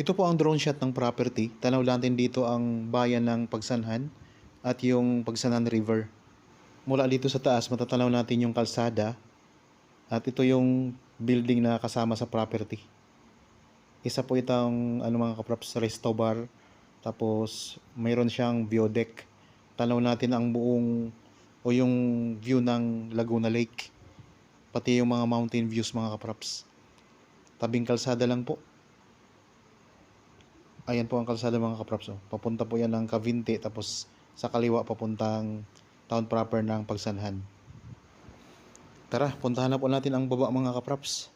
Ito po ang drone shot ng property. Tanaw natin dito ang bayan ng Pagsanhan at yung Pagsanhan River. Mula dito sa taas, matatanaw natin yung kalsada at ito yung building na kasama sa property. Isa po itong mga kaprops, resto bar. Tapos mayroon siyang view deck. Tanaw natin ang buong o yung view ng Laguna Lake. Pati yung mga mountain views mga kaprops. Tabing kalsada lang po. Ayan po ang kalsada mga kaprops. Papunta po yan ng Cavinti, tapos sa kaliwa papuntang town proper ng Pagsanhan. Tara, puntahan na po natin ang baba mga kaprops.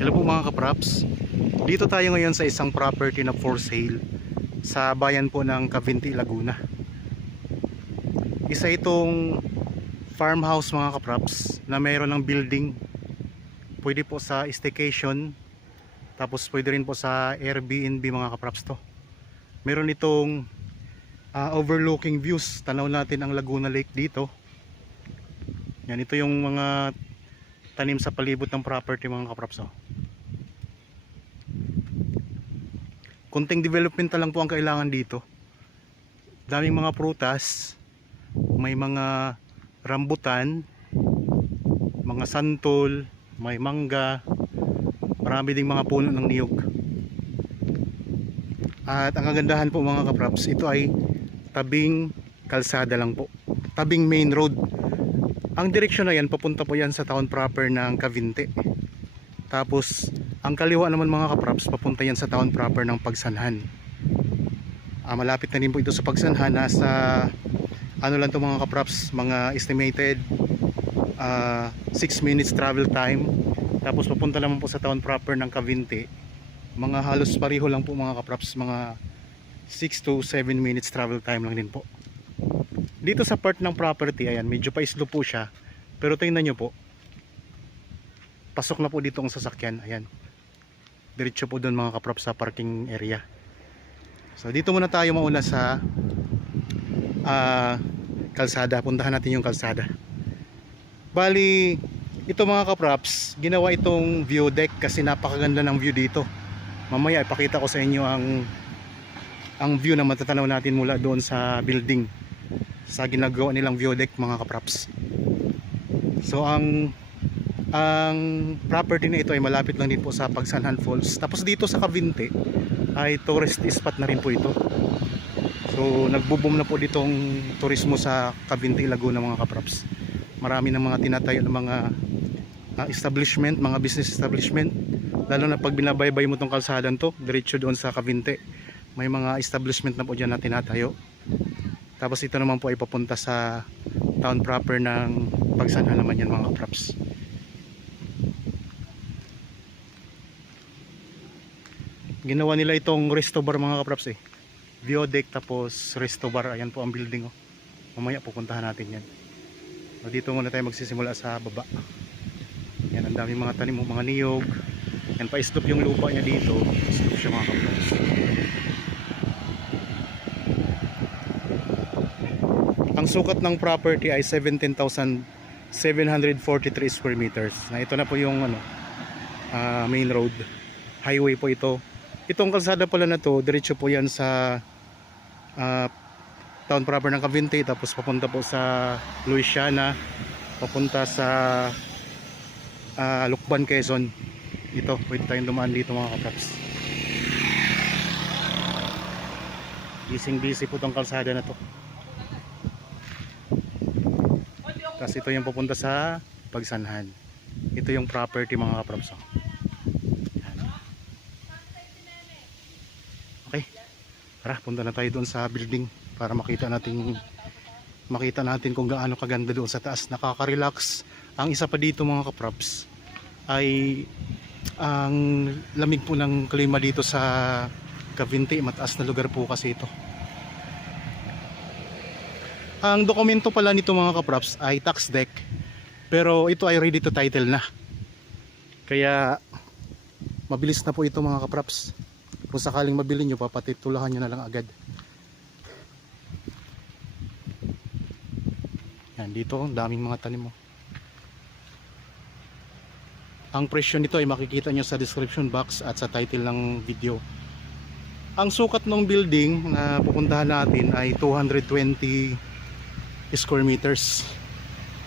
Hello po mga kaprops. Dito tayo ngayon sa isang property na for sale sa bayan po ng Cavinti, Laguna. Isa itong farmhouse mga kaprops na mayroon ng building. Pwede po sa staycation, tapos pwede rin po sa Airbnb mga kaprops to. Meron itong overlooking views. Tanaw natin ang Laguna Lake dito. Yan, ito yung mga tanim sa palibot ng property mga kaprops. Kunting development lang po ang kailangan dito. Daming mga prutas, may mga rambutan, mga santol, may mangga, marami ding mga puno ng niyog. At ang kagandahan po mga kaprops, ito ay tabing kalsada lang po, tabing main road. Ang direksyon na yan, papunta po yan sa town proper ng Cavinti. Tapos ang kaliwa naman mga kaprops, papunta yan sa town proper ng Pagsanhan. Malapit na din po ito sa Pagsanhan. Nasa ano lang to mga kaprops, mga estimated 6 minutes travel time. Tapos papunta naman po sa town proper ng Cavinti, mga halos pareho lang po mga kaprops, mga 6 to 7 minutes travel time lang din po. Dito sa part ng property, ayan, medyo pa-slow po siya, pero tingnan nyo po, pasok na po dito ang sasakyan. Ayan, diretso po doon mga kaprops sa parking area. So dito muna tayo mauna sa kalsada. Puntahan natin yung kalsada. Bali, ito mga kaprops, ginawa itong view deck kasi napakaganda ng view dito. Mamaya ipakita ko sa inyo ang view na matatanaw natin mula doon sa building, sa ginagawa nilang view deck mga kaprops. So ang property na ito ay malapit lang din po sa Pagsanhan Falls. Tapos dito sa Cavinti ay tourist spot na rin po ito. So nagbo-boom na po ditong turismo sa Cavinti, Laguna mga kaprops. Marami ng mga tinatayo ng mga establishment, mga business establishment. Lalo na pag binabaybay mo tong kalsadan to, diretso doon sa Cavinti, may mga establishment na po dyan na tinatayo. Tapos ito naman po ay papunta sa town proper ng Pagsanhan naman yan mga kaprops. Ginawa nila itong resto bar mga kaprops eh. View deck tapos resto bar. Ayan po ang building oh. Mamaya pupuntahan natin yan. So, dito muna tayo magsisimula sa baba. Yan, ang daming mga tanim, mga niyog. Yan, pa-slope yung lupa niya dito. Slope siya mga kaprops. Ang sukat ng property ay 17,743 square meters. Na ito na po yung main road. Highway po ito. Itong kalsada pala na to, diretso po yan sa town proper ng Cavinti, tapos papunta po sa Luisiana, papunta sa Lucban, Quezon. Ito, pwede tayong dumaan dito mga kaprops. Busy po tong kalsada na to. Tapos ito yung papunta sa Pagsanhan. Ito yung property mga kaprops. Okay, tara, punta na tayo doon sa building para makita natin kung gaano kaganda doon sa taas. Nakaka-relax. Ang isa pa dito mga kaprops ay ang lamig po ng klima dito sa Cavinti. Mataas na lugar po kasi ito. Ang dokumento pala nito mga kaprops ay tax deck, pero ito ay ready to title na, kaya mabilis na po ito mga kaprops. Kung sakaling mabili nyo, papatitulahan nyo na lang agad. Yan, dito ang daming mga tanim mo. Ang presyo nito ay makikita nyo sa description box at sa title ng video. Ang sukat ng building na pupuntahan natin ay 220 square meters.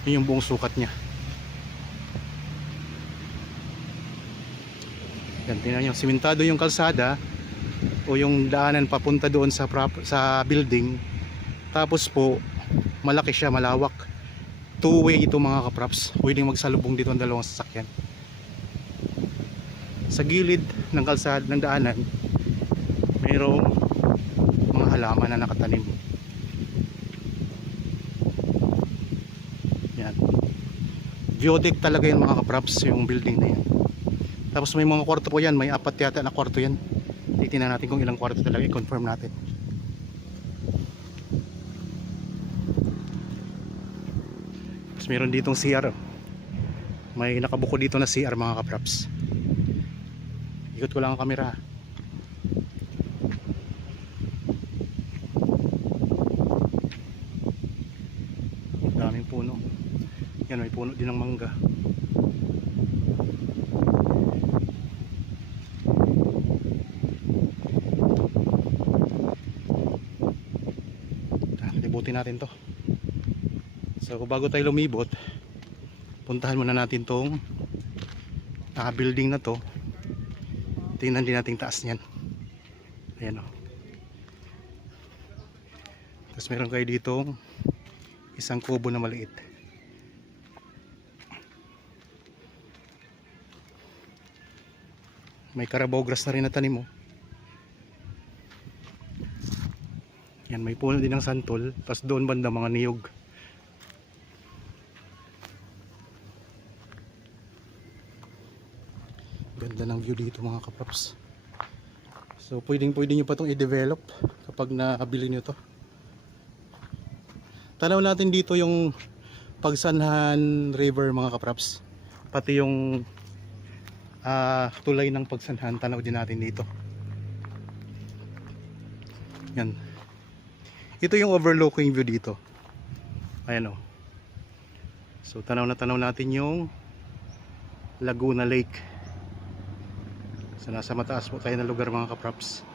Yun yung buong sukat niya. Yan, tingnan nyo, simentado yung kalsada o yung daanan papunta doon sa building. Tapos po, malaki siya, malawak. Two-way ito mga kaprops. Pwedeng magsalubong dito ang dalawang sasakyan. Sa gilid ng kalsada ng daanan, mayroong mga halaman na nakatanim. Yan. Geodeck talaga yan mga kaprops, yung building na yan. Tapos may mga kwarto po yan, may 4 yata na kwarto yan. Titingnan natin kung ilang kwarto talaga, i-confirm natin. Tapos mayroon ditong CR. May nakabuko dito na CR mga kaprops. Ikot ko lang ang camera. Daming puno. Yan, may puno din ng mangga. Libutin natin to. So bago tayo lumibot, puntahan muna natin tong building na to. Tingnan din natin taas niyan. Ayan o. Tapos meron kayo dito isang kubo na maliit. May Carabao grass na rin na tanim mo. Yan, may puno din ng santol. Tapos doon banda mga niyog. Ganda ng view dito mga kaprops. So pwede nyo pa itong i-develop kapag nabili nyo to. Tanaw natin dito yung Pagsanhan River mga kaprops. Pati yung tulay ng Pagsanhan, tanaw din natin dito. Yan. Ito yung overlooking view dito. Ayan o. So tanaw natin yung Laguna Lake. So nasa mataas po tayo na lugar mga kaprops.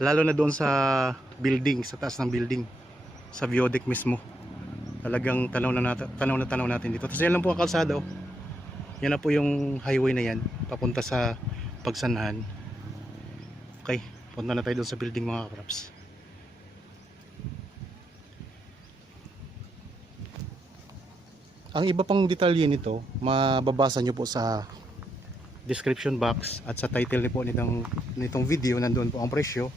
Lalo na doon sa building, sa taas ng building, sa geodeck mismo. Talagang tanaw na natin dito. Tapos yan lang po ang kalsada oh. Yan na po yung highway na yan, papunta sa Pagsanhan. Okay, punta na tayo doon sa building mga kaprops. Ang iba pang detalye nito, mababasa nyo po sa description box at sa title po nitong video. Nandoon po ang presyo.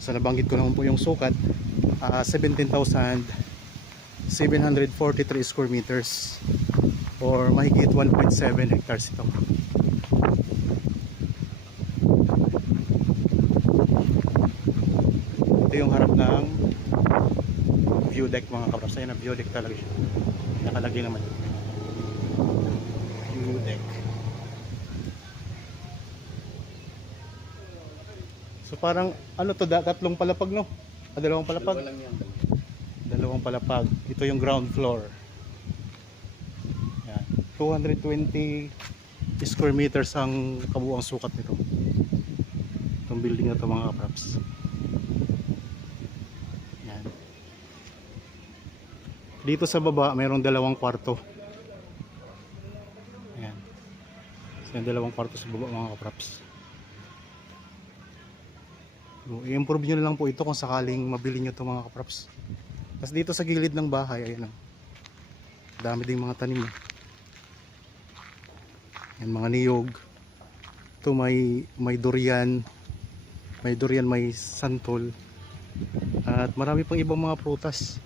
So nabanggit ko naman po yung sukat, 17,743 square meters or mahigit 1.7 hectares ito. Ito yung harap ng view deck mga kaprops. Ayan na, view deck talaga siya. Nakalagay naman view deck. So parang ano to, tatlong palapag no? Dalawang palapag? Dalawa lang yan. Dalawang palapag. Ito yung ground floor. Yan. 220 square meters ang kabuuang sukat nito. Itong building na to mga kaprops. Yan. Dito sa baba mayroong dalawang kwarto. Yan. So yung dalawang kwarto sa baba mga kaprops. So, i-improve nyo lang po ito kung sakaling mabili nyo ito mga kaprops. Tapos dito sa gilid ng bahay, ayan o. Dami ding mga tanim. Yan, mga niyog. Ito may durian. May durian, may santol. At marami pang ibang mga prutas.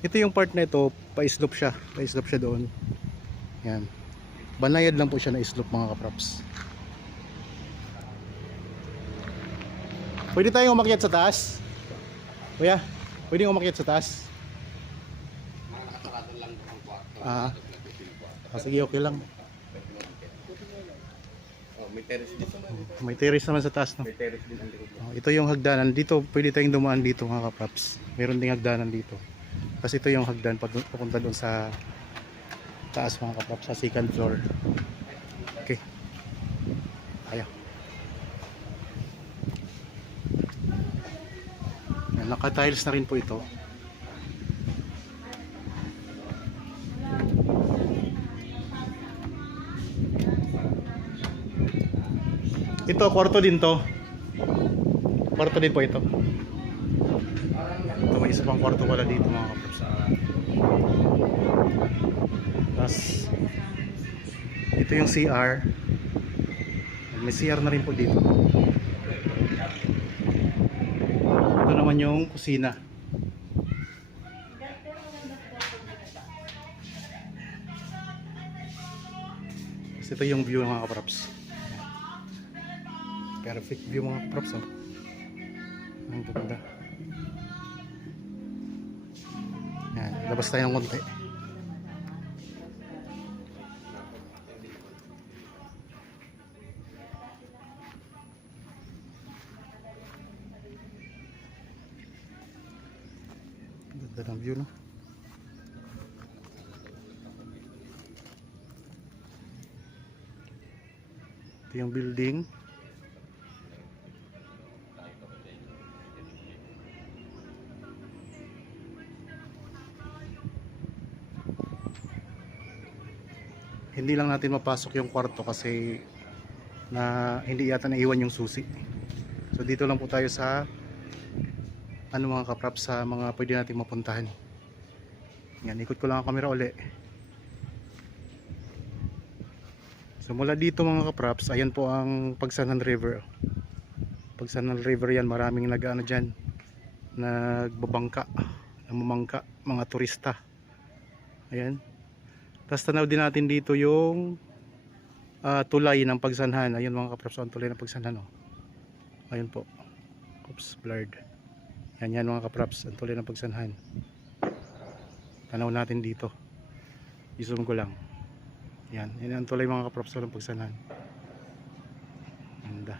Ito yung part na ito, pa-slope siya. Pa-slope siya doon. Yan. Banayad lang po siya na slope mga kaprops. Pwede tayong umakyat sa taas? Kuya, pwede umakyat sa taas? Nakasarado lang ang kwarto. Sige, okay lang. Oh, may terrace dito. May terrace naman sa taas, no? May terrace din ang likod. Ito yung hagdanan. Dito, pwede tayong dumaan dito mga kaprops. Meron ding hagdanan dito. Kasi ito yung hagdan papunta doon sa taas mga kaprops, sa second floor. Okay, ayaw. Naka-tiles na rin po ito. Ito, kwarto din to. Kwarto din po ito. Ito, may isa pang kwarto pala dito mga kaprops. Tapos, ito yung CR. May CR na rin po dito. Ito naman yung kusina. Tapos ito yung view mga kaprops. Perfect view mga kaprops. Oh. Ang ganda. Yan, labas tayo ng konti. Ganda ng view, no? Ito yung building. Hindi lang natin mapasok yung kwarto kasi hindi yata naiwan yung susi. So dito lang po tayo sa mga kaprops, sa mga pwede natin mapuntahan. Yan, ikot ko lang ang camera uli. So mula dito mga kaprops, ayan po ang Pagsanhan River. Pagsanhan River yan, maraming dyan, nagbabangka, namamangka, mga turista. Ayan. Tapos tanaw din natin dito yung tulay ng Pagsanhan. Ayun mga kaprops, ang tulay ng Pagsanhan. Oh. Ayun po. Oops, blurred. Yan mga kaprops, ang tulay ng Pagsanhan. Tanaw natin dito. I-zoom ko lang. Yan ang tulay mga kaprops ng Pagsanhan. Ganda.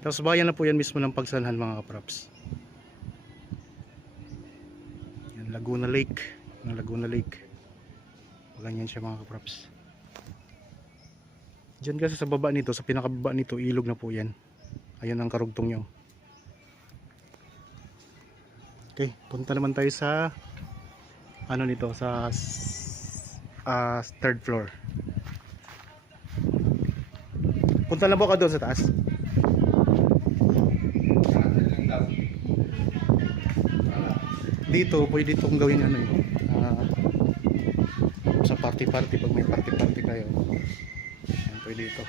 Tapos bayan na po yan mismo ng Pagsanhan mga kaprops. Yan, Laguna Lake. Ng Laguna Lake. Ganyan siya mga kaprops. Diyan kasi sa baba nito, sa pinakababa nito, ilog na po yan. Ayan ang karugtong nyo. Okay, punta naman tayo sa nito, sa third floor. Punta na po ka doon sa taas. Dito, pwede itong gawin sa party pag may party kayo. Yan, pwede ito.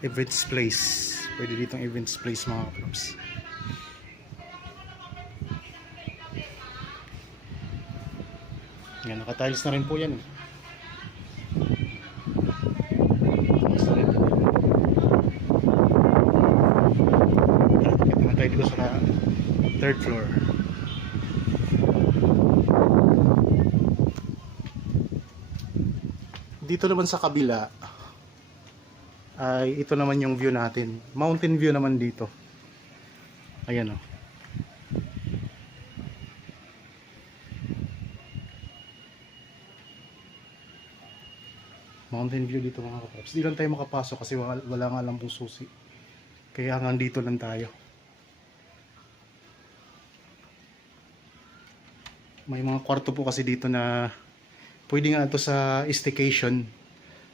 Events place. Pwede ditong events place mga kaprops. Yan, naka-tiles na rin po yan. Pakit naman tayo dito sa third floor. Dito naman sa kabila ay ito naman yung view natin. Mountain view naman dito. Ayan o. Mountain view dito mga kaprops. Di lang tayo makapasok kasi wala nga lang pong susi. Kaya hanggang dito lang tayo. May mga kwarto po kasi dito na pwede nga ito sa staycation.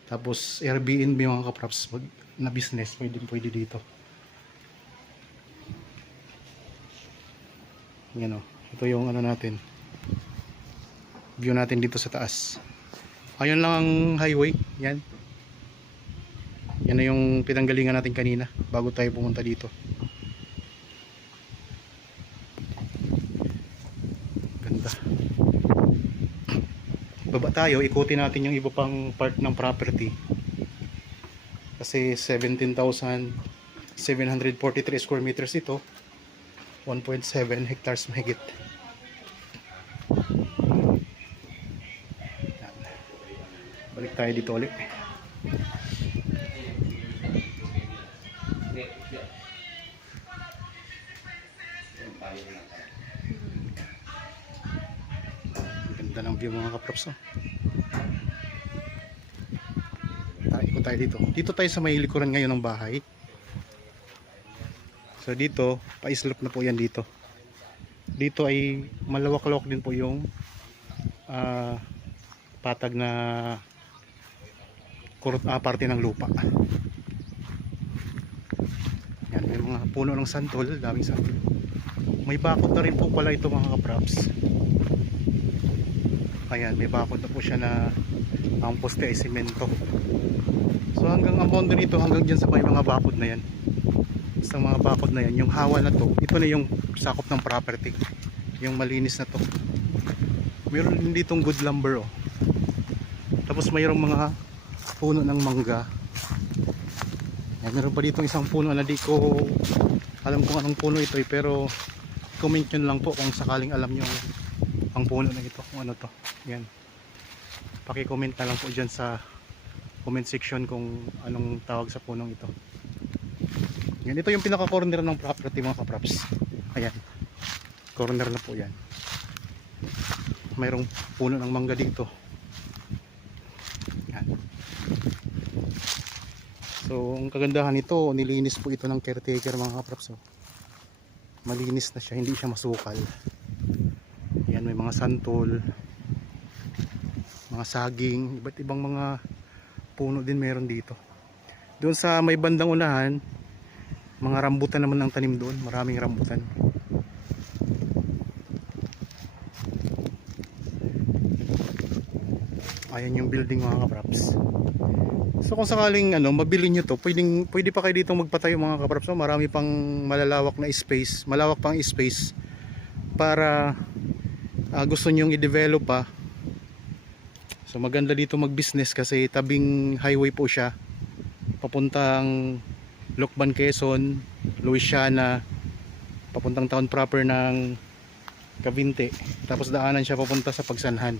Tapos Airbnb mga kaprops na business. Pwede dito. Yan o. Ito yung natin. View natin dito sa taas. Ayun lang ang highway. Yan. Yan na yung pinanggalingan natin kanina bago tayo pumunta dito. Ganda. Baba tayo, ikutin natin yung iba pang part ng property. Kasi 17,743 square meters ito. 1.7 hectares mahigit. Balik tayo dito ulit. Ganda ng view mga kaprops. Oh. Ikot tayo dito. Dito tayo sa may likuran ngayon ng bahay. So dito, pa-slope na po yan dito. Dito ay malawak-lawak din po yung patag na parte ng lupa. Yan, may mga puno ng santol, daming santol. May bakod na rin po pala ito mga kaprops. Ayan, may bakod na po siya na ang poste ay semento. So hanggang ang boundary nito, hanggang dyan sa may mga bakod na yan. Sa mga bakod na yan, yung hawa na to, ito na yung sakop ng property. Yung malinis na to. Meron din ditong good lumber, oh. Tapos mayroong mga puno ng mangga. Yan, meron pa ditong isang puno na di ko alam kung anong puno ito, pero comment nyo lang po kung sakaling alam nyo ang puno na ito, kung ano to. Yan, paki-comment na lang po dyan sa comment section kung anong tawag sa punong ito. Yan, ito yung pinaka corner ng property mga kaprops. Ayan, corner na po yan. Mayroong puno ng mangga dito. Yan. So ang kagandahan nito, nilinis po ito ng caretaker mga kaprops. Malinis na siya, hindi siya masukal. Yan, may mga santol, mga saging, iba't ibang mga puno din meron dito. Doon sa may bandang unahan, mga rambutan naman ang tanim doon, maraming rambutan. Ayan yung building mga kaprops. So kung sakaling mabili nyo to, pwede pa kayo dito magpatayo mga kaprops. So, marami pang malawak pang space para gusto nyong i-develop pa. So maganda dito mag-business kasi tabing highway po siya. Papuntang Lucban, Quezon, Luisiana, papuntang town proper ng Cavite. Tapos daanan siya papunta sa Pagsanhan.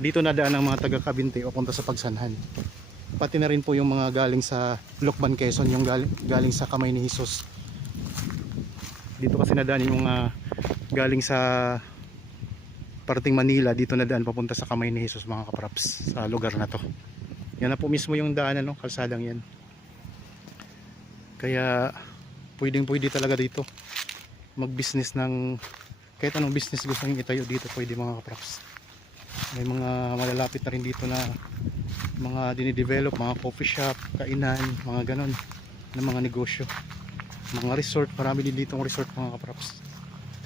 Dito na daan ang mga taga Cavite papunta sa Pagsanhan. Pati na rin po yung mga galing sa Lucban, Quezon, yung galing sa Kamay ni Jesus. Dito kasi nadaan yung mga galing sa parting Manila, dito nadaan papunta sa Kamay ni Jesus mga kaprops, sa lugar na to. Yan na po mismo yung daanan, kalsadang yan. Kaya pwede talaga dito mag-business ng kahit anong business gusto nyo itayo dito, pwede mga kaprops. May mga malalapit na rin dito na mga dinidevelop, mga coffee shop, kainan, mga ganon na mga negosyo, mga resort. Marami din dito ng resort mga kaprops.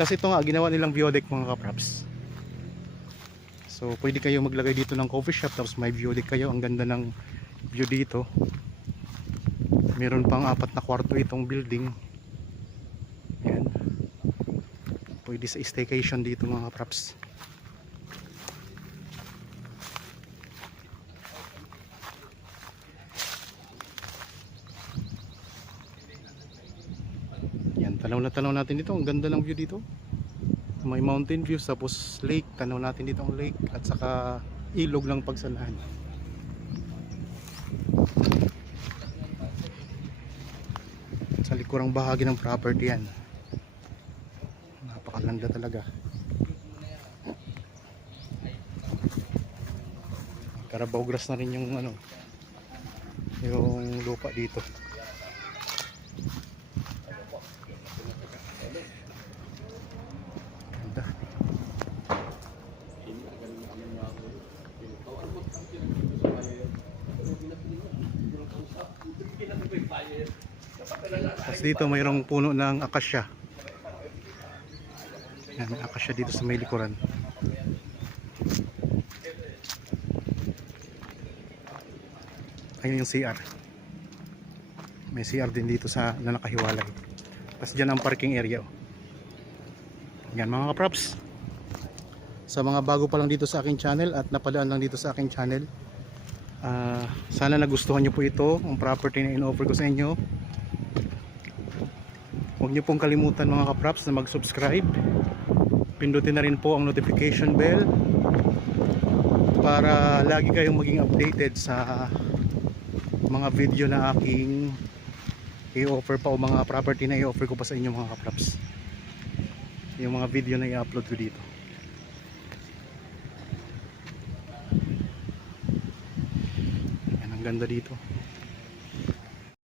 Tapos ito nga, ginawa nilang view deck mga kaprops. So pwede kayo maglagay dito ng coffee shop, tapos may view deck kayo. Ang ganda ng view dito. Meron pang 4 na kwarto itong building. Yan, pwede sa staycation dito mga kaprops. Tanaw natin dito, ang ganda ng view dito. May mountain views, tapos lake, tanaw natin dito ang lake at saka ilog ng Pagsanhan. Sa likurang bahagi ng property yan. Napakaganda talaga. Carabao grass na rin yung yung lupa dito. Tapos dito mayroong puno ng akasya. Yan, may akasya dito sa may likuran. Ayun yung CR. May CR din dito na nakahiwalay. Tapos dyan ang parking area. Yan mga kaprops. Sa mga bago pa lang dito sa aking channel at napadaan lang dito sa aking channel, sana nagustuhan nyo po ito, ang property na in-offer ko sa inyo. Huwag nyo pong kalimutan mga kaprops na mag-subscribe. Pindutin na rin po ang notification bell para lagi kayong maging updated sa mga video na aking i-offer pa o mga property na i-offer ko pa sa inyo mga kaprops. Yung mga video na i-upload ko dito. Ganda dito.